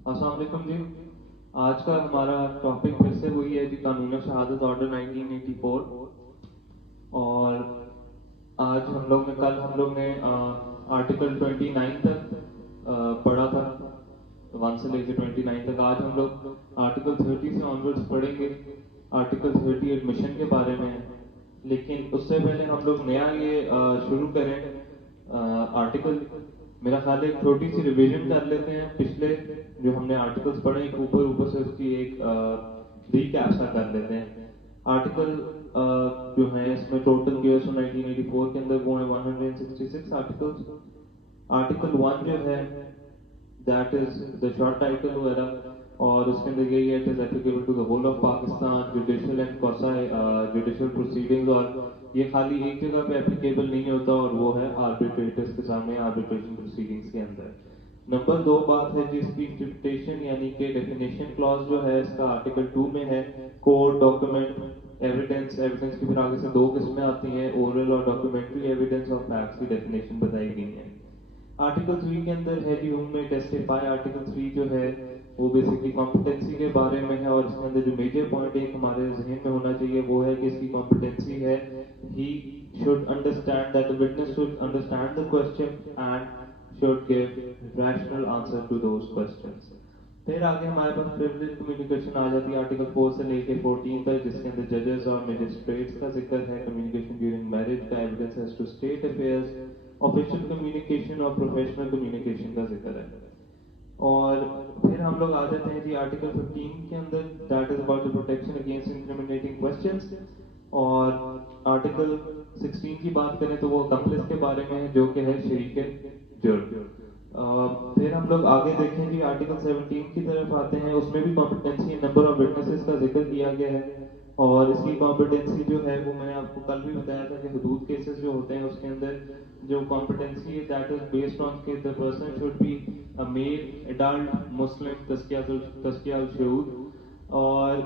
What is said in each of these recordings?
अस्सलाम वालेकुम जी। आज का हमारा टॉपिक फिर से वही है जी, कानून शहादत ऑर्डर 1984। और आज हम लोग ने आर्टिकल 29 तक पढ़ा था, 1 से लेकर 29 तक। आज हम लोग आर्टिकल 30 से ऑनवर्ड्स पढ़ेंगे। आर्टिकल 30 एडमिशन के बारे में है, लेकिन उससे पहले हम लोग नया ये शुरू करें आर्टिकल। मेरा ख्याल है एक छोटी सी रिवीजन कर लेते हैं पिछले जो हमने आर्टिकल्स पढ़े, एक ऊपर ऊपर से उसकी एक रीकैप सा कर लेते हैं। आर्टिकल जो है इसमें टोटल यूएसओ 1984 के अंदर वो है 166 आर्टिकल्स। आर्टिकल 1 जो है that is the short title वगैरह, और उसके अंदर यही है, it is applicable to the whole of Pakistan judicial and quasi judicial proceedings. और ये खाली एक जगह पे एप्लीकेबल नहीं होता, और वो है आर्बिट्रेटर्स के सामने आर्बिट्रेशन प्रोसीडिंग्स के अंदर। नंबर 2 बात है जिसकी इंटरप्रिटेशन यानी कि डेफिनेशन क्लॉज जो है इसका आर्टिकल 2 में है। Code, document, evidence. एविडेंस की फिर आगे से दो किस्में आती हैं, ओरल और डॉक्यूमेंट्री एविडेंस, और फैक्ट्स की डेफिनेशन बताई गई है। आर्टिकल 3 के अंदर है जी में टेस्टिफाई। आर्टिकल 3 जो है वो बेसिकली कॉम्पिटेंसी के बारे में है, और इसके अंदर जो मेजर पॉइंट एक हमारे जहन में होना चाहिए वो है कि इसकी कॉम्पिटेंसी है, he should understand that the witness should understand the question and should give rational answer to those questions. फिर आगे हमारे पास प्रिविलेज कम्युनिकेशन आ जाती है आर्टिकल 4 से लेके 14 तक, जिसके अंदर जजेस और मजिस्ट्रेट्स का जिक्र है। कम्युनिकेशन ड्यूरिंग मैरिज का, evidence as to state affairs, official communication और प्रोफेशनल कम्युनिकेशन का जिक्र है। और फिर हम लोग आ जाते हैं जी आर्टिकल 15 के अंदर, that is about the protection against incriminating questions. और आर्टिकल 16 की बात करें तो वो कंप्लेस के बारे में है, जो कि है शरीक जुर्म। फिर हम लोग आगे देखें जी आर्टिकल 17 की तरफ आते हैं, उसमें भी कॉम्पिटेंसी नंबर ऑफ विटनेसेस का जिक्र किया गया है। और इसकी कॉम्पिटेंसी जो है वो मैंने आपको कल भी बताया था कि हदूद केसेस जो होते हैं उसके अंदर जो कॉम्पिटेंसी है दैट इज बेस्ड ऑन कि the person should be a male adult Muslim तस्किया शूद। और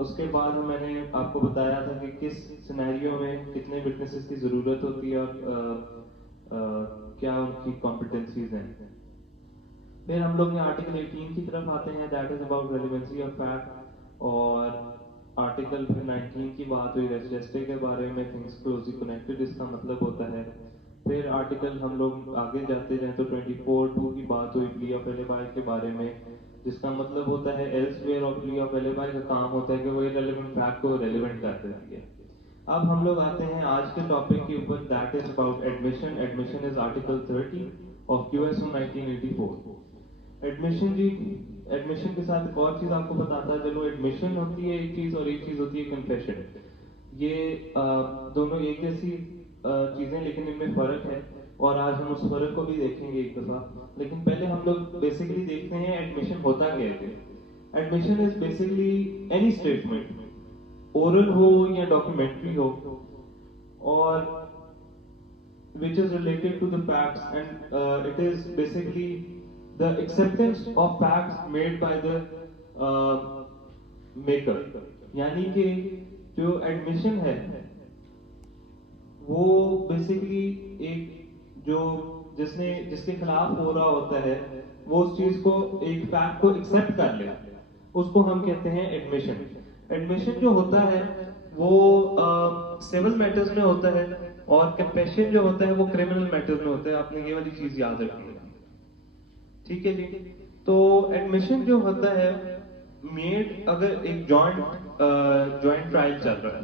उसके बाद मैंने आपको बताया था कि किस सिनेरियो में कितने विटनेसेस की जरूरत होती है, और क्या उनकी कॉम्पिटेंसीज हैं। फिर हम लोग आर्टिकल 18 की तरफ आते हैं, that is about relevancy of fact. और आर्टिकल फिर 19 की बात हुई रेजिस्ट्रे के बारे में, थिंग्स क्लोजली कनेक्टेड इसका मतलब होता है। फिर आर्टिकल हम लोग आगे जाते जाएं तो 24(2) की बात हुई प्ली ऑफ एलिबाई के बारे में, जिसका मतलब होता है elsewhere of plea of alibi का काम होता है कि वो इररिलेवेंट फैक्ट को रेलेवेंट कर देती है। अब हम लोग आते हैं आज के टॉपिक के ऊपर, that is about admission. Admission is article 30 of USO 1984। Admission जी, एडमिशन के साथ एक और चीज आपको बताता चलो, एडमिशन होती है एक चीज और एक चीज होती है कन्फेशन। ये दोनों एक जैसी चीजें, लेकिन इनमें फर्क है, और आज हम उस फर्क को भी देखेंगे एक दफा। लेकिन पहले हम लोग बेसिकली देखते हैं एडमिशन होता क्या है। Admission is basically any statement, oral हो या डॉक्यूमेंट्री हो, और which is related to the facts, and it is basically the acceptance of facts made by the uh, maker। यानी कि जो एडमिशन है वो बेसिकली एक जो जिसने जिसके खिलाफ हो रहा होता है वो उस चीज को, एक फैक्ट को एक्सेप्ट कर ले, उसको हम कहते हैं एडमिशन। एडमिशन जो होता है वो सिविल मैटर्स में होता है, और कंपेशन जो होता है वो क्रिमिनल मैटर्स में होता है। आपने ये वाली चीज याद रखनी है, ठीक है जी। तो एडमिशन जो होता है मेड, अगर एक जॉइंट ट्रायल चल रहा है,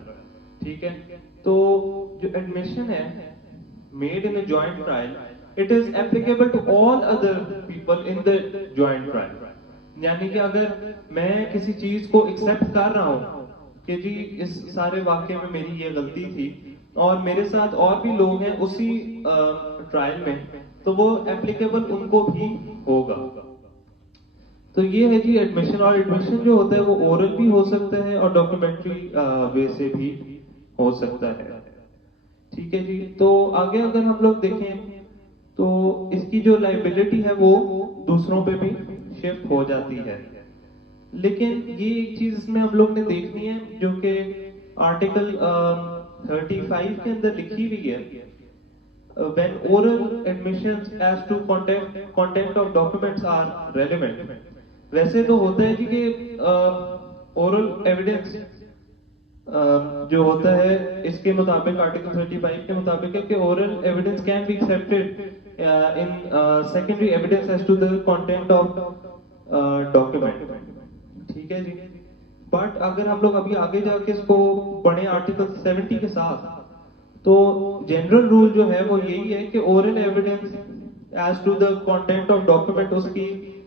ठीक है, तो जो एडमिशन है made in a joint trial, it is applicable to all other people in the joint trial. यानी कि अगर मैं किसी चीज को एक्सेप्ट कर रहा हूं कि जी इस सारे वाक्य में मेरी ये गलती थी, और मेरे साथ और भी लोग हैं उसी ट्रायल में, तो वो एप्लीकेबल उनको भी होगा। तो ये है जी एडमिशन। और एडमिशन जो होता है वो ओरल भी हो सकता है और डॉक्यूमेंट्री वे से भी हो सकता है, ठीक है जी। तो आगे अगर हम लोग देखें तो इसकी जो लाइबिलिटी है वो दूसरों पे भी शिफ्ट हो जाती है। लेकिन ये एक चीज इसमें हम लोग ने देखनी है जो कि आर्टिकल 35 के अंदर लिखी हुई है, when oral admissions as to content of documents are relevant, वैसे तो होता है जी कि ओरल एविडेंस जो होता है इसके मुताबिक आर्टिकल 35 के मुताबिक है कि oral evidence can be accepted in secondary evidence as to the content of document. ठीक है जी। बट अगर हम लोग अभी आगे जाके इसको पढ़े आर्टिकल 70 के साथ, तो जनरल रूल जो है वो यही है कि oral evidence as to the content of document, उसकी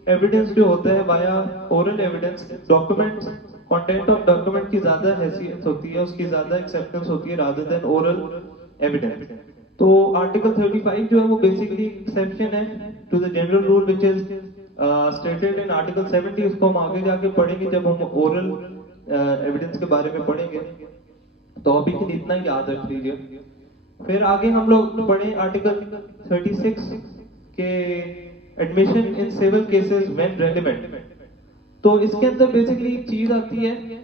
एविडेंस जो होता है via oral evidence, document content of document की ज्यादा हैसियत होती है, उसकी ज्यादा एक्सेप्टेंस होती है रादर देन ओरल एविडेंस। तो आर्टिकल 35 जो है वो बेसिकली एक्सेप्शन है to the general rule which is stated in article 70। इसको हम आगे जाके पढ़ेंगे जब हम ओरल एविडेंस के बारे में पढ़ेंगे, तो अभी के लिए इतना याद रख लीजिए। फिर आगे हम लोग पढ़े आर्टिकल 36 के admission in civil cases when relevant. तो इसके अंदर बेसिकली एक चीज आती है,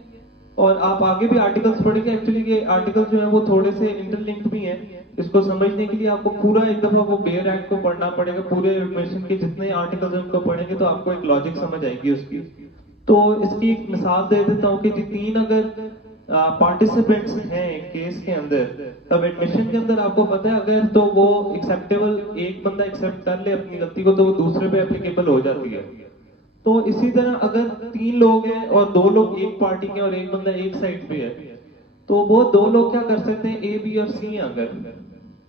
और आप आगे भी आर्टिकल्स पढ़ेंगे। एक्चुअली ये आर्टिकल्स जो है वो थोड़े से इंटरलिंक्ड भी हैं। इसको समझने के लिए आपको पूरा एक दफा वो बेयर एक्ट को पढ़ना पड़ेगा, पूरे एडमिशन के जितने आर्टिकल्स हैं उनको पढ़ेंगे तो आपको एक लॉजिक समझ आएगी उसकी। तो इसकी एक मिसाल दे देता हूँ कि जी 3 अगर पार्टिसिपेंट्स हैं केस के अंदर, तब एडमिशन के अंदर आपको पता है अगर तो वो एक्सेप्टेबल, एक बंदा एक्सेप्ट कर ले अपनी गलती को तो वो दूसरे पे एप्लीकेबल हो जाती है। तो इसी तरह अगर 3 लोग हैं और 2 लोग एक पार्टी के और एक बंदा एक साइड पे है, तो वो 2 लोग क्या कर सकते हैं, ए बी और सी अगर,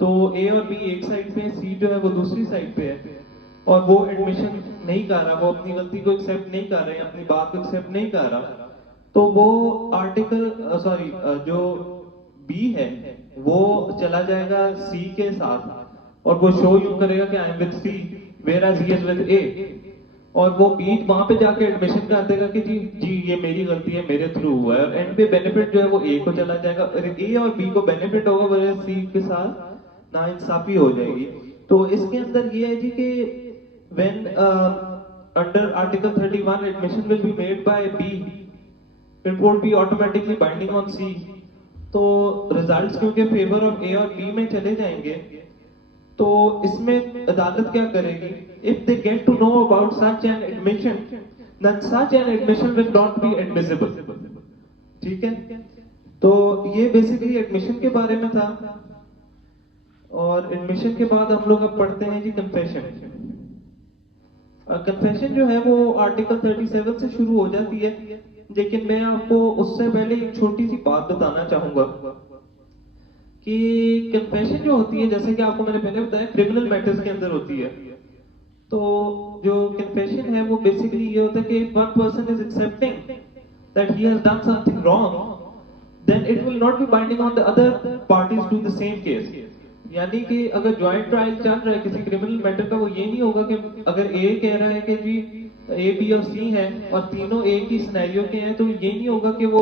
तो ए और बी एक साइड पे है, सी जो है वो दूसरी साइड पे है, और वो एडमिशन नहीं कर रहा, वो अपनी गलती को एक्सेप्ट नहीं कर रहे, अपनी बात को एक्सेप्ट नहीं कर रहा, तो वो आर्टिकल जो बी है वो चला जाएगा सी के साथ और वो शो यूं करेगा कि I am with C whereas he is with A, और वो बी वहां पे जाके एडमिशन कर देगा कि जी जी ये मेरी गलती है, मेरे थ्रू हुआ है, और एंड पे बेनिफिट जो है वो ए को चला जाएगा, और ए और बी को बेनिफिट होगा, वजह सी के साथ नाइंसाफी हो जाएगी। तो इसके अंदर ये है जी कि when under article 31 admission will be made by B, it would be automatically binding on C। तो रिजल्ट्स क्योंकि फेवर ऑफ ए और बी में चले जाएंगे, तो इसमें अदालत क्या करेगी, if they get to know about such an admission then such an admission will not be admissible. ठीक है, तो ये बेसिकली एडमिशन के बारे में था। और एडमिशन के बाद हम लोग अब पढ़ते हैं जी कन्फेशन। कन्फेशन जो है वो आर्टिकल 37 से शुरू हो जाती है, लेकिन मैं आपको उससे पहले एक छोटी सी बात बताना चाहूंगा कि कन्फेशन जो होती है, जैसे कि आपको मैंने पहले बताया, क्रिमिनल मैटर्स के अंदर होती है। तो जो कन्फेशन है वो बेसिकली ये होता है कि one person is accepting that he has done something wrong, then it will not be binding on the other parties to the same case. यानी कि अगर जॉइंट ट्रायल चल रहा है किसी क्रिमिनल मैटर का, वो ये नहीं होगा कि अगर ए कह रहा है कि जी ए बी और सी है और तीनों एक ही सिनेरियो के हैं, तो ये नहीं होगा कि वो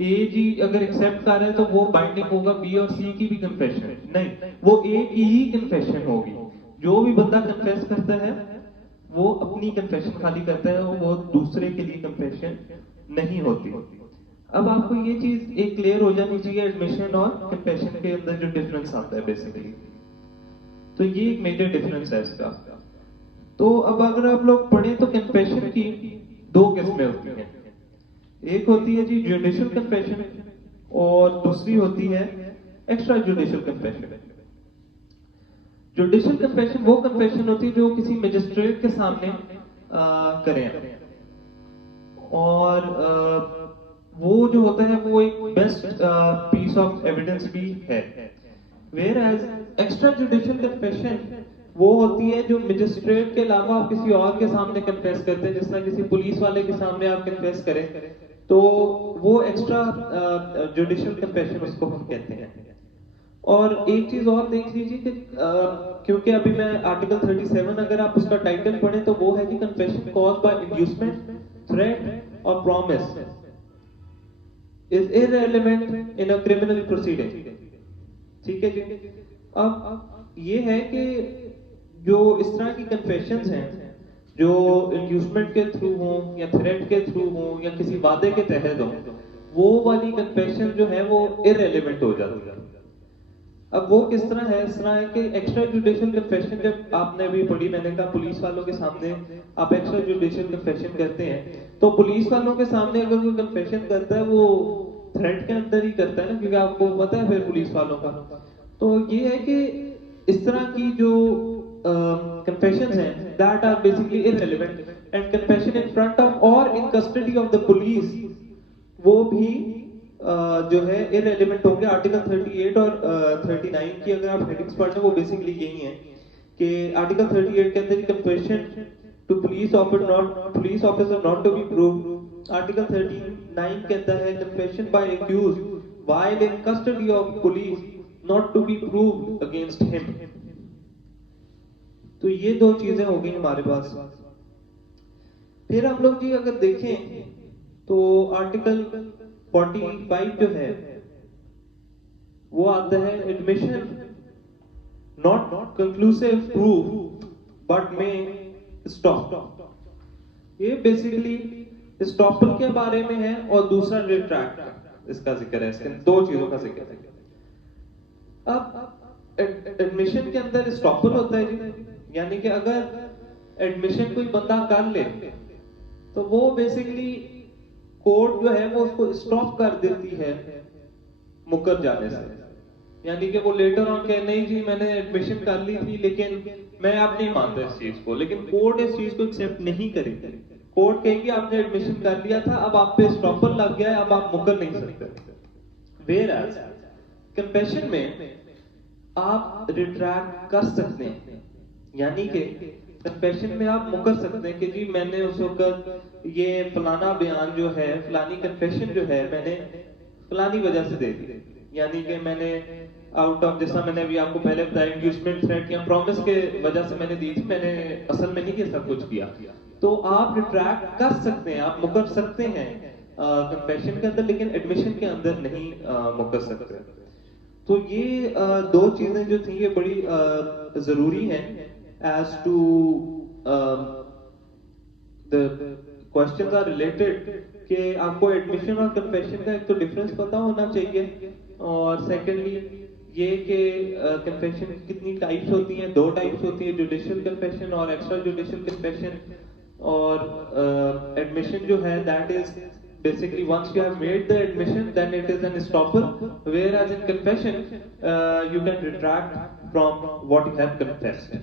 ए जी अगर एक्सेप्ट कर रहे हैं तो वो बाइंडिंग होगा बी और सी की भी कन्फेशन, नहीं, वो ए की ही कन्फेशन होगी। जो भी बंदा कन्फेस करता है वो अपनी कन्फेशन खाली करता है, वो दूसरे के लिए कन्फेशन नहीं होती। अब आपको ये चीज एक क्लियर हो जानी चाहिए एडमिशन और कन्फेशन के अंदर जो डिफरेंस आता है बेसिकली। तो ये एक मेजर डिफरेंस है इसका। तो अब अगर आप लोग पढ़ें तो कन्फेशन की 2 किस्में होती हैं। एक होती है जी जुडिशियल कन्फेशन और दूसरी होती है extra judicial confession. Judicial confession वो कन्फेशन होती है जो किसी मजिस्ट्रेट के सामने करें, और वो जो होता है वो एक बेस्ट पीस ऑफ एविडेंस भी है। Whereas extra judicial confession वो होती है जो मजिस्ट्रेट के अलावा आप किसी और के सामने कन्फेस करते हैं, जिस तरह किसी पुलिस वाले के सामने आप कन्फेस करें, तो वो एक्स्ट्रा जुडिशियल कन्फेशन उसको हम कहते हैं। और एक चीज और देख लीजिए कि क्योंकि अभी मैं आर्टिकल 37 अगर आप उसका टाइटल पढ़ें तो वो है कि confession caused by inducement, threat और promise is irrelevant in a criminal proceeding. ठीक है जी। अब ये है कि जो इस तरह की कन्फेशंस हैं जो इंड्यूसमेंट के थ्रू हो या थ्रेट के थ्रू हो या किसी वादे के तहत हो, वो वाली कन्फेशन जो है वो इररिलेवेंट हो जाती है। अब वो किस तरह है, इस तरह है कि एक्स्ट्रा जुडिशियल कन्फेशन जब आपने भी पढ़ी, मैंने कहा पुलिस वालों के सामने आप एक्स्ट्रा जुडिशियल कन्फेशन करते हैं, तो पुलिस वालों के सामने अगर कोई कन्फेशन करता है वो थ्रेट के अंदर ही करता है ना, क्योंकि आपको पता है फिर पुलिस वालों का। तो ये है कि इस तरह की जो confessions हैं that are basically irrelevant and confession in front of or in custody of the police वो भी जो है irrelevant होंगे। आर्टिकल 38 और 39 की अगर आप हेडिंग्स पढ़ लें वो बेसिकली यही है कि आर्टिकल 38 के अंदर confession to police officer not to be proved। Article 39 के अंदर है confession by accused while in custody of police not to be proved against him। तो ये दो चीजें हो गई हमारे पास। फिर हम लोग जी अगर देखें तो आर्टिकल 45 जो है वो आता है admission not conclusive proof but में स्टॉप। ये बेसिकली स्टॉपर के बारे में है और दूसरा रिट्रैक्ट इसका जिक्र है, इसके दो चीजों का जिक्र है। अब एडमिशन के अंदर स्टॉपर होता है जी, यानी कि अगर एडमिशन कोई बंदा कर ले तो वो बेसिकली कोर्ट जो है वो उसको स्टॉप कर देती है मुकर जाने से, यानी कि वो लेटर ऑन कहे नहीं जी मैंने एडमिशन कर ली थी लेकिन मैं अब नहीं मानता इस चीज को, लेकिन कोर्ट इस चीज को एक्सेप्ट नहीं करेगी। कोर्ट कहेगी आपने एडमिशन कर लिया था, अब आप पे स्टॉपर लग गया है, अब आप मुकर नहीं सकते। वेयरएज कंपेशन में आप रिट्रैक्ट कर सकते हैं, यानी कि कंफेशन में आप मुकर सकते हैं कि जी मैंने उस वक्त ये फलाना बयान जो है, फलानी कंफेशन जो है मैंने फलानी वजह से दे दी, यानी कि मैंने आउट ऑफ, जैसा मैंने अभी आपको पहले बताया इंड्यूसमेंट थ्रेट या प्रॉमिस के वजह से मैंने दी थी, मैंने असल में नहीं ये सब कुछ किया। तो आप रिट्रैक्ट कर सकते हैं, आप मुकर सकते हैं कंफेशन के अंदर, लेकिन एडमिशन के अंदर नहीं मुकर सकते। तो ये दो चीजें जो थी ये बड़ी जरूरी हैं as to the questions are related कि आपको एडमिशन और कंफेशन का एक तो डिफरेंस पता होना चाहिए, और सेकेंडली ये कि कंफेशन कितनी टाइप्स होती हैं, दो टाइप्स होती है, जुडिशियल कंफेशन और एक्स्ट्रा जुडिशियल कंफेशन। और एडमिशन जो है that is basically once you have made the admission then it is an stopper, whereas in confession you can retract from what you have confessed।